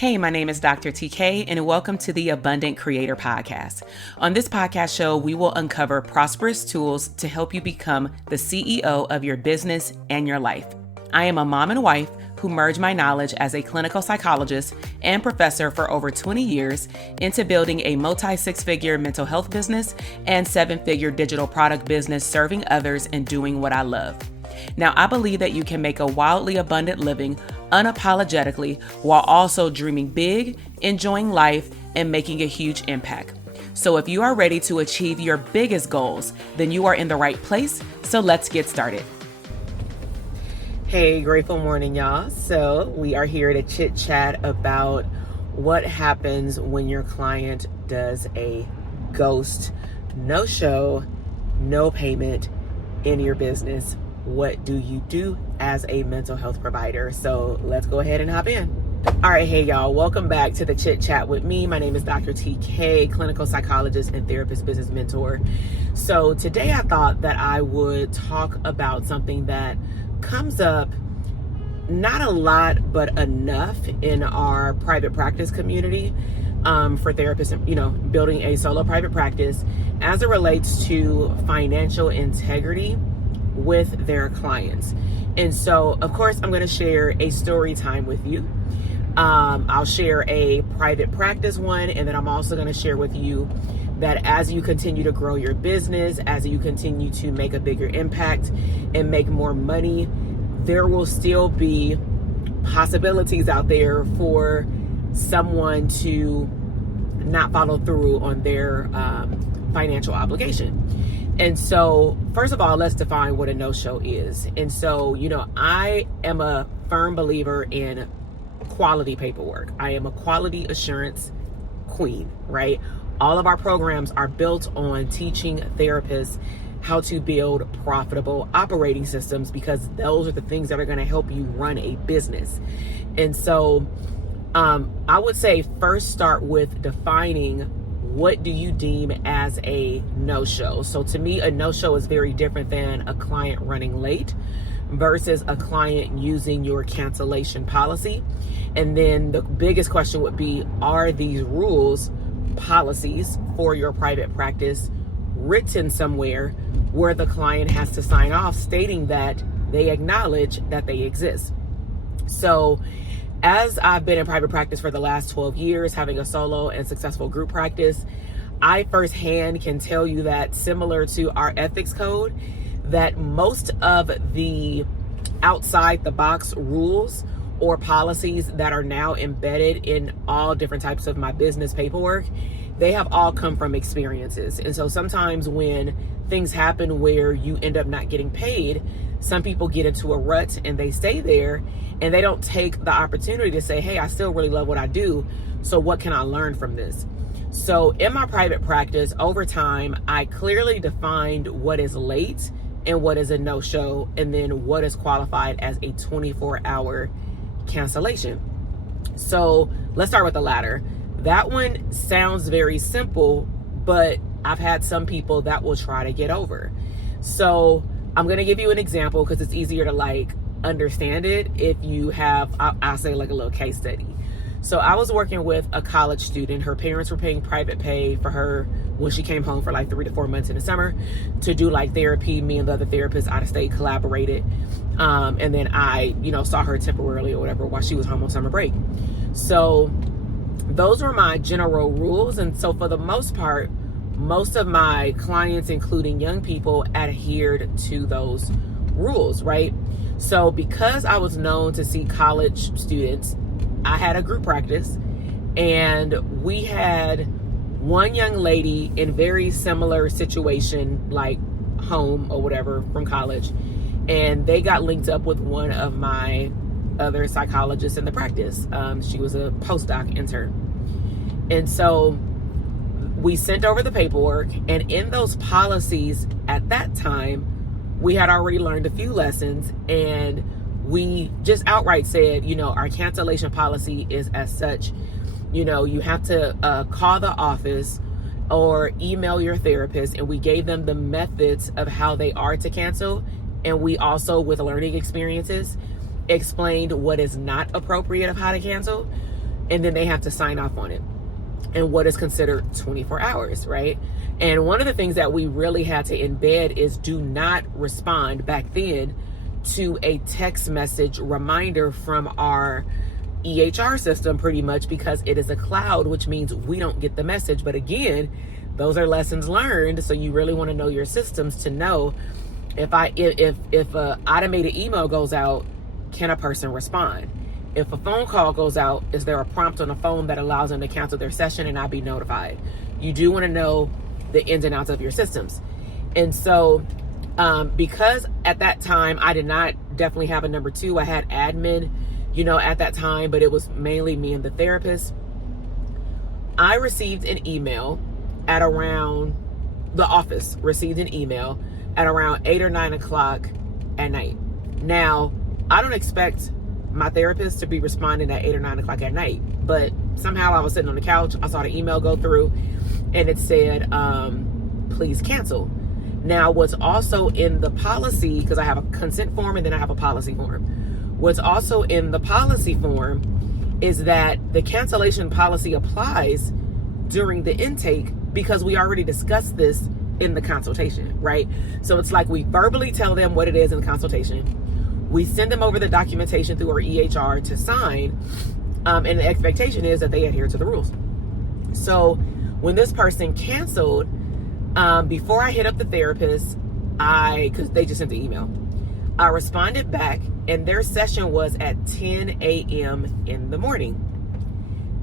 Hey, my name is Dr. TK, and welcome to the Abundant Creator Podcast. On this podcast show, we will uncover prosperous tools to help you become the CEO of your business and your life. I am a mom and wife who merged my knowledge as a clinical psychologist and professor for over 20 years into building a multi-six-figure mental health business and seven-figure digital product business serving others and doing what I love. Now, I believe that you can make a wildly abundant living unapologetically while also dreaming big, enjoying life, and making a huge impact. So if you are ready to achieve your biggest goals, then you are in the right place. So let's get started. Hey, grateful morning, y'all. So we are here to chit chat about what happens when your client does a ghost, no show, no payment in your business. What do you do as a mental health provider? So let's go ahead and hop in. All right, hey y'all, welcome back to the Chit Chat with me. My name is Dr. TK, clinical psychologist and therapist business mentor. So today I thought that I would talk about something that comes up not a lot, but enough in our private practice community for therapists, building a solo private practice as it relates to financial integrity with their clients. And so, of course, I'm going to share a story time with you. I'll share a private practice one, and then I'm also going to share with you that as you continue to grow your business, as you continue to make a bigger impact and make more money, there will still be possibilities out there for someone to not follow through on their financial obligation. And so, first of all, let's define what a no-show is. And so, I am a firm believer in quality paperwork. I am a quality assurance queen, right? All of our programs are built on teaching therapists how to build profitable operating systems, because those are the things that are going to help you run a business. And so, I would say first start with defining what do you deem as a no-show. So to me, a no-show is very different than a client running late versus a client using your cancellation policy. And then the biggest question would be, are these rules, policies for your private practice written somewhere where the client has to sign off stating that they acknowledge that they exist? So as I've been in private practice for the last 12 years, having a solo and successful group practice, I firsthand can tell you that, similar to our ethics code, that most of the outside the box rules or policies that are now embedded in all different types of my business paperwork, they have all come from experiences. And so sometimes when things happen where you end up not getting paid, some people get into a rut and they stay there and they don't take the opportunity to say, hey, I still really love what I do, so what can I learn from this? So in my private practice, over time, I clearly defined what is late and what is a no-show, and then what is qualified as a 24-hour cancellation. So let's start with the latter. That one sounds very simple, but I've had some people that will try to get over. So I'm going to give you an example because it's easier to understand it if you have, I'll say a little case study. So I was working with a college student. Her parents were paying private pay for her when she came home for 3 to 4 months in the summer to do therapy. Me and the other therapists out of state collaborated. And then I, saw her temporarily or whatever while she was home on summer break. So those were my general rules. And so for the most part, most of my clients, including young people, adhered to those rules, right? So because I was known to see college students, I had a group practice, and we had one young lady in very similar situation, like home or whatever from college, and they got linked up with one of my other psychologists in the practice. She was a postdoc intern. And so we sent over the paperwork, and in those policies at that time, we had already learned a few lessons, and we just outright said, our cancellation policy is as such. You have to call the office or email your therapist, and we gave them the methods of how they are to cancel. And we also, with learning experiences, explained what is not appropriate of how to cancel. and then they have to sign off on it, and what is considered 24 hours, right? And one of the things that we really had to embed is do not respond back then to a text message reminder from our EHR system, pretty much, because it is a cloud, which means we don't get the message. But again, those are lessons learned. So you really want to know your systems to know if a automated email goes out, can a person respond? If a phone call goes out, is there a prompt on the phone that allows them to cancel their session and not be notified? You do want to know the ins and outs of your systems. And so because at that time I did not definitely have a number two, I had admin, at that time, but it was mainly me and the therapist. I received an email at around, the office received an email at around 8 or 9 o'clock at night. Now, I don't expect my therapist to be responding at 8 or 9 o'clock at night, but somehow I was sitting on the couch, I saw the email go through, and it said, please cancel. Now, what's also in the policy, because I have a consent form and then I have a policy form. What's also in the policy form is that the cancellation policy applies during the intake, because we already discussed this in the consultation, right? So it's like we verbally tell them what it is in the consultation. We send them over the documentation through our EHR to sign, and the expectation is that they adhere to the rules. So when this person canceled, before I hit up the therapist, because they just sent the email, I responded back, and their session was at 10 a.m. in the morning.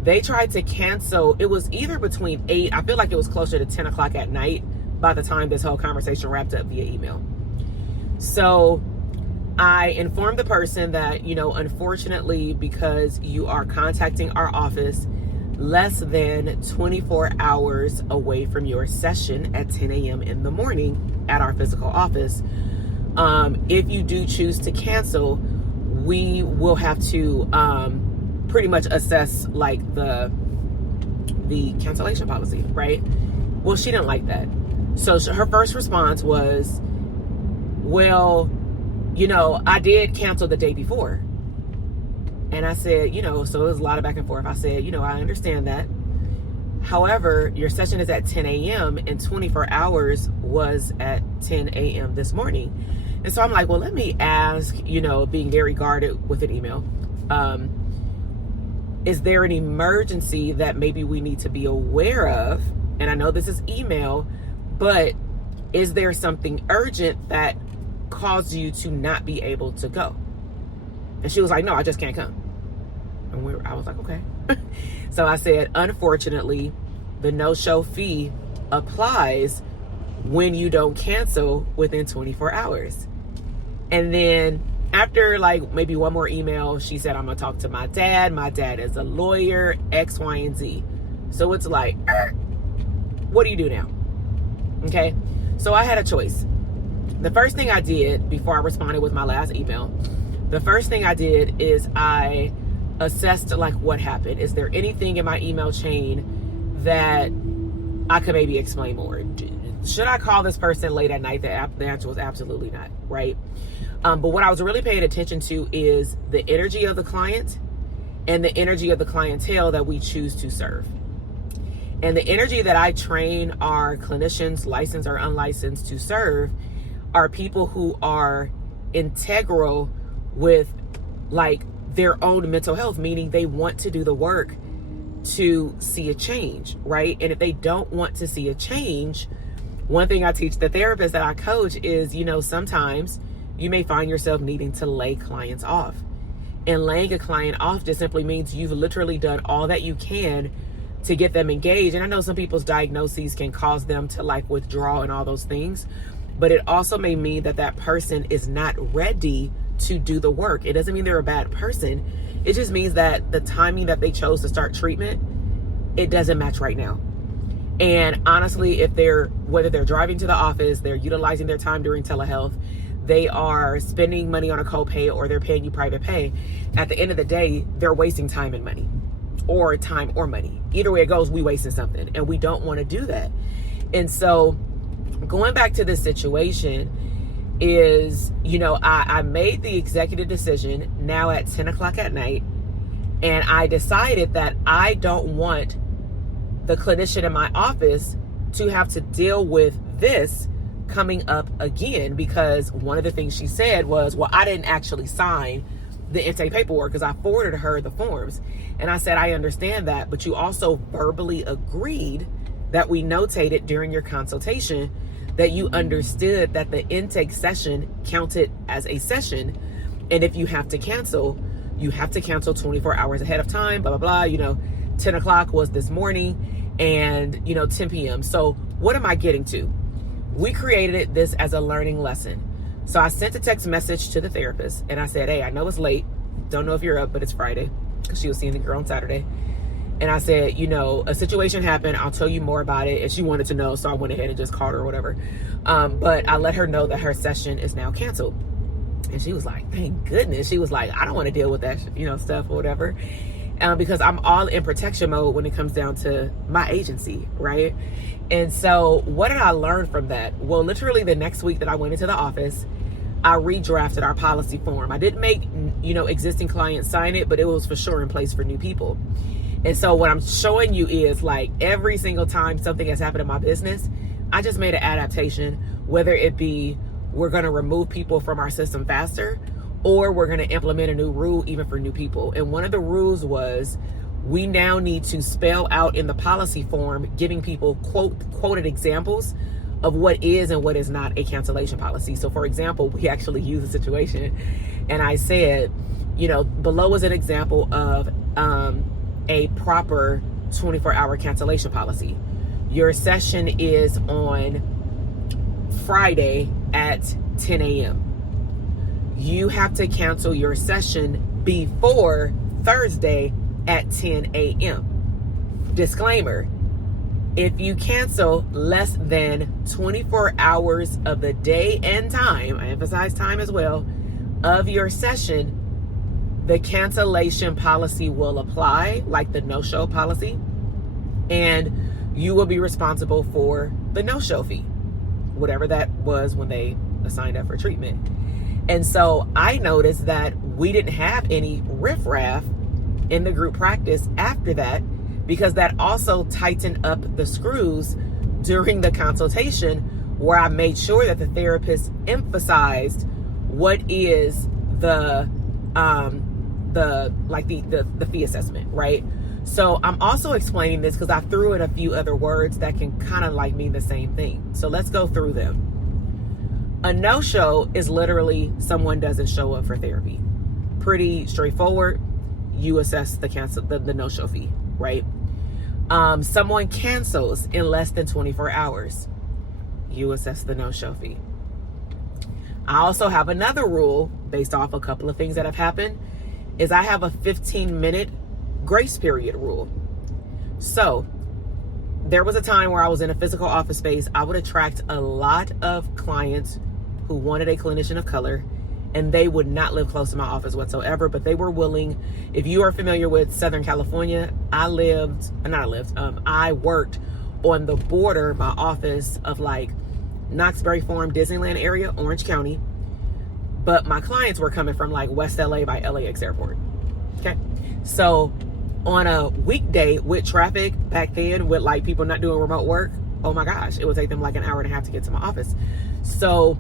They tried to cancel. It was either between 8, I feel like it was closer to 10 o'clock at night by the time this whole conversation wrapped up via email. So I informed the person that, unfortunately, because you are contacting our office less than 24 hours away from your session at 10 a.m. in the morning at our physical office, if you do choose to cancel, we will have to pretty much assess like the cancellation policy, right? Well, she didn't like that. So her first response was, well, I did cancel the day before. And I said, so it was a lot of back and forth. I said, I understand that. However, your session is at 10 a.m. and 24 hours was at 10 a.m. this morning. And so I'm like, well, let me ask, being very guarded with an email, is there an emergency that maybe we need to be aware of? And I know this is email, but is there something urgent that caused you to not be able to go? And she was like, no, I just can't come. And I was like, okay. So I said, unfortunately, the no-show fee applies when you don't cancel within 24 hours. And then after like maybe one more email, she said, I'm gonna talk to my dad. My dad is a lawyer, X, Y, and Z. So it's like, what do you do now? Okay. So I had a choice. The first thing I did before I responded with my last email, the first thing I did is I assessed like what happened. Is there anything in my email chain that I could maybe explain more? Should I call this person late at night? The answer was absolutely not, right? But what I was really paying attention to is the energy of the client and the energy of the clientele that we choose to serve. And the energy that I train our clinicians, licensed or unlicensed, to serve are people who are integral with like their own mental health, meaning they want to do the work to see a change, right? And if they don't want to see a change, one thing I teach the therapists that I coach is, sometimes you may find yourself needing to lay clients off. And laying a client off just simply means you've literally done all that you can to get them engaged. And I know some people's diagnoses can cause them to like withdraw and all those things, but it also may mean that that person is not ready to do the work. It doesn't mean they're a bad person. It just means that the timing that they chose to start treatment, it doesn't match right now. And honestly, whether they're driving to the office, they're utilizing their time during telehealth, they are spending money on a copay, or they're paying you private pay, at the end of the day, they're wasting time and money, or time or money. Either way it goes, we wasting something, and we don't want to do that. And so going back to this situation is, I made the executive decision now at 10 o'clock at night And I decided that I don't want the clinician in my office to have to deal with this coming up again, because one of the things she said was, well, I didn't actually sign the intake paperwork because I forwarded her the forms. And I said, I understand that, but you also verbally agreed that we notated during your consultation that you understood that the intake session counted as a session. And if you have to cancel, you have to cancel 24 hours ahead of time, blah, blah, blah. 10 o'clock was this morning and, 10 p.m. So what am I getting to? We created this as a learning lesson. So I sent a text message to the therapist and I said, hey, I know it's late. Don't know if you're up, but it's Friday, because she was seeing the girl on Saturday. And I said, a situation happened. I'll tell you more about it. And she wanted to know, so I went ahead and just called her or whatever. But I let her know that her session is now canceled. And she was like, thank goodness. She was like, I don't want to deal with that, stuff or whatever. Because I'm all in protection mode when it comes down to my agency, right? And so what did I learn from that? Well, literally the next week that I went into the office, I redrafted our policy form. I didn't make, existing clients sign it, but it was for sure in place for new people. And so what I'm showing you is, like, every single time something has happened in my business, I just made an adaptation, whether it be we're going to remove people from our system faster, or we're going to implement a new rule even for new people. And one of the rules was we now need to spell out in the policy form, giving people quoted examples of what is and what is not a cancellation policy. So for example, we actually used a situation and I said, below is an example of a proper 24-hour cancellation policy. Your session is on Friday at 10 a.m. You have to cancel your session before Thursday at 10 a.m. Disclaimer: if you cancel less than 24 hours of the day and time, I emphasize time as well, of your session, the cancellation policy will apply, like the no-show policy, and you will be responsible for the no-show fee, whatever that was when they assigned up for treatment. And so I noticed that we didn't have any riffraff in the group practice after that, because that also tightened up the screws during the consultation, where I made sure that the therapist emphasized what is the fee assessment, right? So I'm also explaining this because I threw in a few other words that can kind of like mean the same thing. So let's go through them. A no-show is literally someone doesn't show up for therapy. Pretty straightforward. You assess the no-show fee, right? Someone cancels in less than 24 hours. You assess the no-show fee. I also have another rule based off a couple of things that have happened, is I have a 15-minute grace period rule. So there was a time where I was in a physical office space. I would attract a lot of clients who wanted a clinician of color, and they would not live close to my office whatsoever, but they were willing. If you are familiar with Southern California, I worked on the border, my office, of like Knoxbury Farm, Disneyland area, Orange County. But my clients were coming from like West LA by LAX airport. Okay. So on a weekday with traffic back then, with like people not doing remote work, oh my gosh, it would take them like an hour and a half to get to my office. So,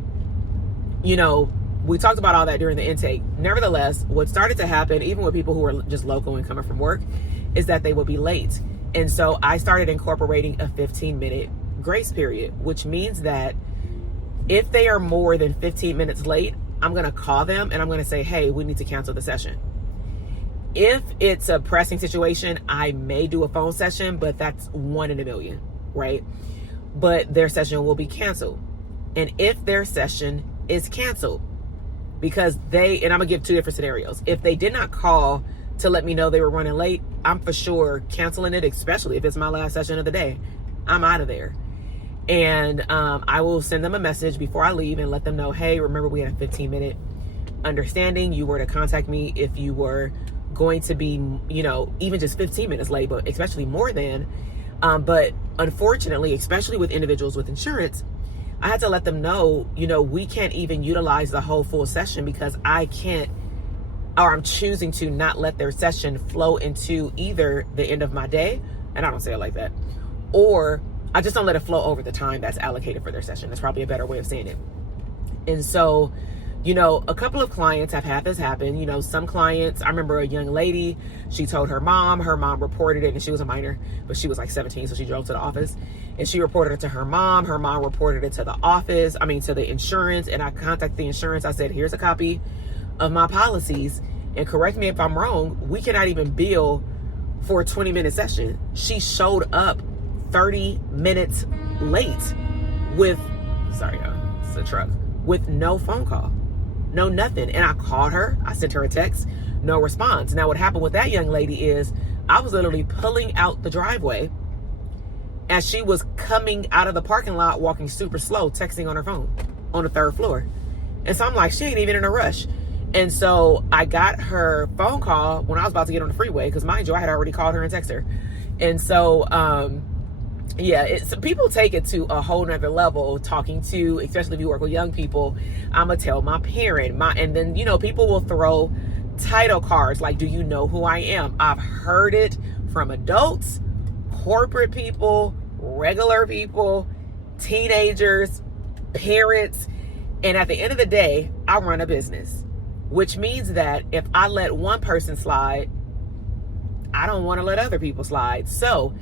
we talked about all that during the intake. Nevertheless, what started to happen, even with people who were just local and coming from work, is that they would be late. And so I started incorporating a 15-minute grace period, which means that if they are more than 15 minutes late, I'm going to call them and I'm going to say, hey, we need to cancel the session. If it's a pressing situation, I may do a phone session, but that's 1 in a million, right? But their session will be canceled. And if their session is canceled, because and I'm gonna give 2 different scenarios. If they did not call to let me know they were running late, I'm for sure canceling it, especially if it's my last session of the day. I'm out of there. And I will send them a message before I leave and let them know, hey, remember we had a 15-minute understanding. You were to contact me if you were going to be, even just 15 minutes late, but especially more than. But unfortunately, especially with individuals with insurance, I had to let them know, we can't even utilize the whole full session because I can't or I'm choosing to not let their session flow into either the end of my day, and I don't say it like that, or I just don't let it flow over the time that's allocated for their session. That's probably a better way of saying it. And so, you know, a couple of clients have had this happen. You know, some clients, I remember a young lady, she told her mom reported it, and she was a minor, but she was like 17, so she drove to the office, and she reported it to her mom reported it to the office, to the insurance, and I contacted the insurance. I said, here's a copy of my policies, and correct me if I'm wrong, we cannot even bill for a 20-minute session. She showed up 30 minutes late with, sorry, it's a truck, with no phone call, no nothing. And I called her, I sent her a text, no response. Now what happened with that young lady is I was literally pulling out the driveway as she was coming out of the parking lot, walking super slow, texting on her phone on the 3rd floor. And so I'm like, she ain't even in a rush. And so I got her phone call when I was about to get on the freeway, because mind you, I had already called her and texted her. And so, people take it to a whole nother level, talking to, especially if you work with young people. I'm going to tell my parent, and then, you know, people will throw title cards like, do you know who I am? I've heard it from adults, corporate people, regular people, teenagers, parents. And at the end of the day, I run a business, which means that if I let one person slide, I don't want to let other people slide. So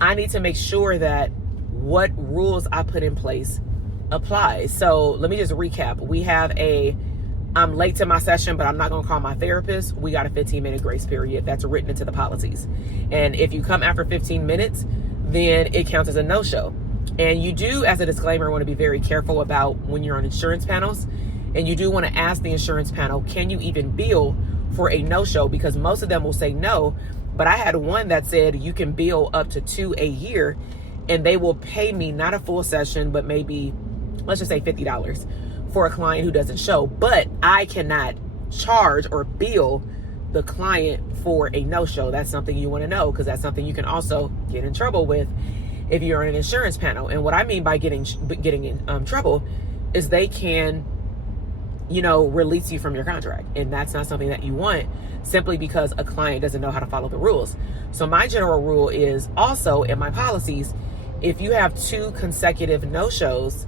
I need to make sure that what rules I put in place apply. So let me just recap. We have I'm late to my session, but I'm not going to call my therapist. We got a 15-minute grace period that's written into the policies. And if you come after 15 minutes, then it counts as a no-show. And you do, as a disclaimer, want to be very careful about when you're on insurance panels. And you do want to ask the insurance panel, can you even bill for a no-show? Because most of them will say no. But I had one that said you can bill up to 2 a year, and they will pay me not a full session, but maybe, let's just say $50 for a client who doesn't show. But I cannot charge or bill the client for a no-show. That's something you want to know, because that's something you can also get in trouble with if you're on an insurance panel. And what I mean by getting in trouble is they can, you know, release you from your contract. And that's not something that you want, simply because a client doesn't know how to follow the rules. So my general rule is also in my policies, if you have 2 consecutive no-shows,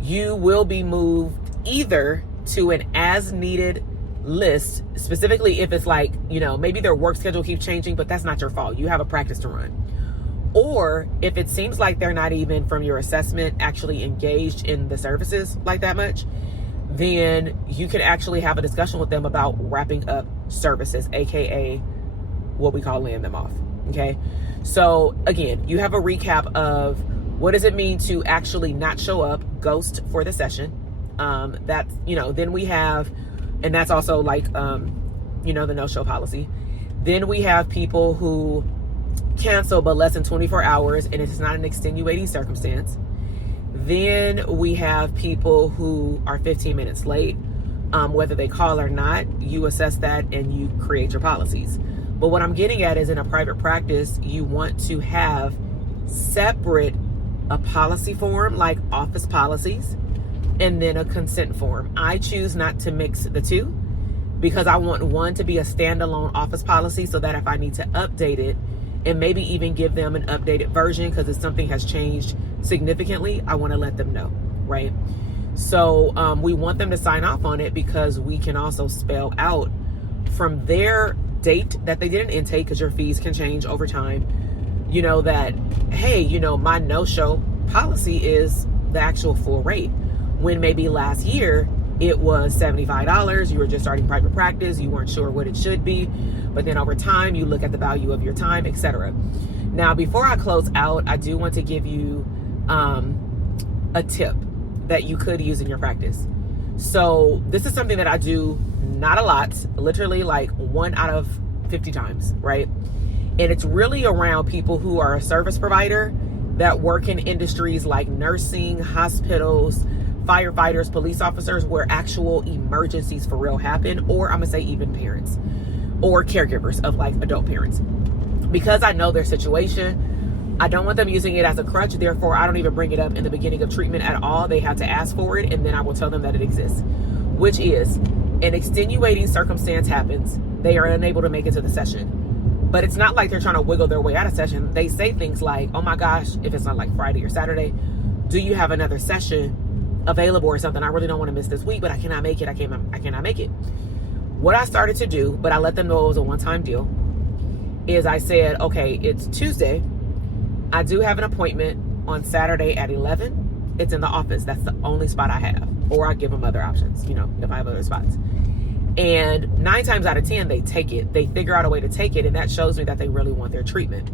you will be moved either to an as needed list, specifically if it's like, you know, maybe their work schedule keeps changing, but that's not your fault. You have a practice to run. Or if it seems like they're not even, from your assessment, actually engaged in the services like that much, then you can actually have a discussion with them about wrapping up services, aka what we call laying them off. Okay. So again, you have a recap of what does it mean to actually not show up, ghost for the session. That, you know, then we have, and that's also like, you know, the no-show policy. Then we have people who cancel but less than 24 hours and it's not an extenuating circumstance. Then we have people who are 15 minutes late. Whether they call or not, you assess that and you create your policies. But what I'm getting at is, in a private practice, you want to have separate a policy form like office policies and then a consent form. I choose not to mix the two because I want one to be a standalone office policy, so that if I need to update it and maybe even give them an updated version because if something has changed significantly, I want to let them know, right? So we want them to sign off on it because we can also spell out from their date that they did an intake, because your fees can change over time, you know, that, hey, you know, my no-show policy is the actual full rate, when maybe last year it was $75. You were just starting private practice, you weren't sure what it should be, but then over time you look at the value of your time, etc. Now, before I close out, I do want to give you a tip that you could use in your practice. So this is something that I do not a lot, literally like 1 out of 50 times, right? And it's really around people who are a service provider that work in industries like nursing, hospitals, firefighters, police officers, where actual emergencies for real happen, or I'm gonna say even parents or caregivers of like adult parents. Because I know their situation, I don't want them using it as a crutch. Therefore, I don't even bring it up in the beginning of treatment at all. They have to ask for it, and then I will tell them that it exists, which is an extenuating circumstance happens, they are unable to make it to the session. But it's not like they're trying to wiggle their way out of session. They say things like, oh my gosh, if it's not like Friday or Saturday, do you have another session available or something? I really don't want to miss this week, but I cannot make it. I cannot make it. What I started to do, but I let them know it was a one-time deal, is I said, okay, it's Tuesday. I do have an appointment on Saturday at 11. It's in the office. That's the only spot I have. Or I give them other options, if I have other spots. And 9 times out of 10, they take it. They figure out a way to take it, and that shows me that they really want their treatment.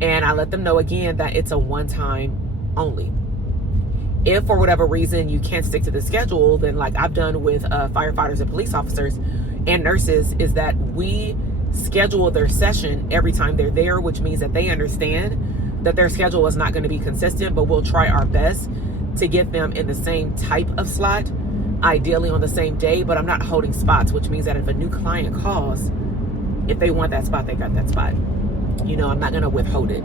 And I let them know again that it's a one-time only. If for whatever reason you can't stick to the schedule, then like I've done with firefighters and police officers and nurses, is that we schedule their session every time they're there, which means that they understand that their schedule is not going to be consistent, but we'll try our best to get them in the same type of slot, ideally on the same day. But I'm not holding spots, which means that if a new client calls, if they want that spot, they got that spot. I'm not going to withhold it.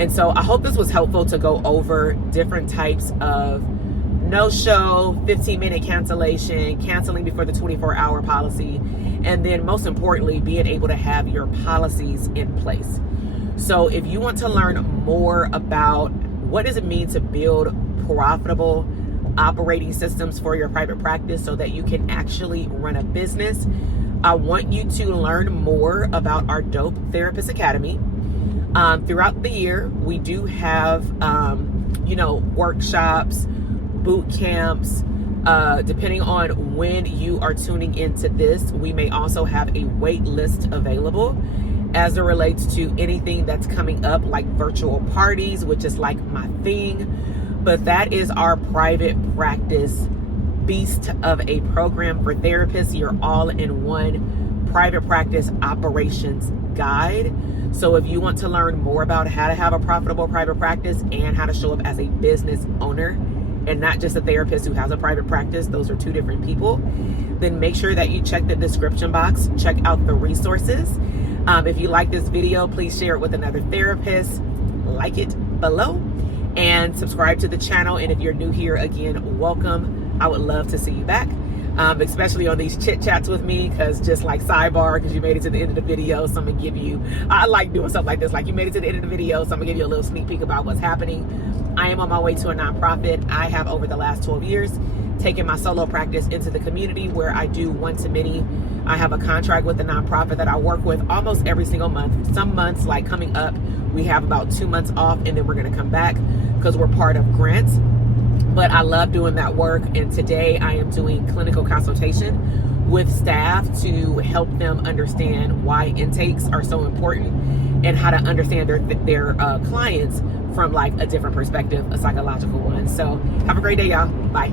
And so I hope this was helpful to go over different types of no-show, 15-minute cancellation, canceling before the 24-hour policy, and then most importantly, being able to have your policies in place. So if you want to learn more about what does it mean to build profitable operating systems for your private practice so that you can actually run a business, I want you to learn more about our Dope Therapist Academy. Throughout the year, we do have, workshops, boot camps. Depending on when you are tuning into this, we may also have a wait list available as it relates to anything that's coming up, like virtual parties, which is like my thing. But that is our private practice beast of a program for therapists, your all-in-one private practice operations guide. So if you want to learn more about how to have a profitable private practice and how to show up as a business owner and not just a therapist who has a private practice, those are two different people, then make sure that you check the description box, check out the resources. If you like this video, please share it with another therapist, like it below, and subscribe to the channel. And if you're new here, again, welcome. I would love to see you back. Especially on these chit chats with me, because just like sidebar, because you made it to the end of the video, so I'm gonna give you, I like doing stuff like this, like you made it to the end of the video, so I'm gonna give you a little sneak peek about what's happening. I am on my way to a nonprofit. I have over the last 12 years taken my solo practice into the community where I do one-to-many. I have a contract with a nonprofit that I work with almost every single month. Some months, like coming up, we have about 2 months off, and then we're gonna come back because we're part of grants. But I love doing that work, and today I am doing clinical consultation with staff to help them understand why intakes are so important and how to understand their clients from like a different perspective, a psychological one. So have a great day, y'all. Bye.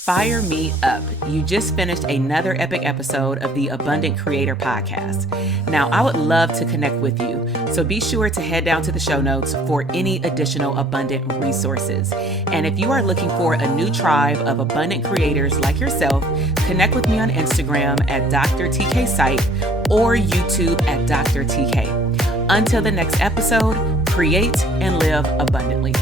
Fire me up. You just finished another epic episode of the Abundant Creator Podcast. Now, I would love to connect with you, so be sure to head down to the show notes for any additional abundant resources. And if you are looking for a new tribe of abundant creators like yourself, connect with me on Instagram at Dr. TK Site or YouTube at Dr. TK. Until the next episode, create and live abundantly.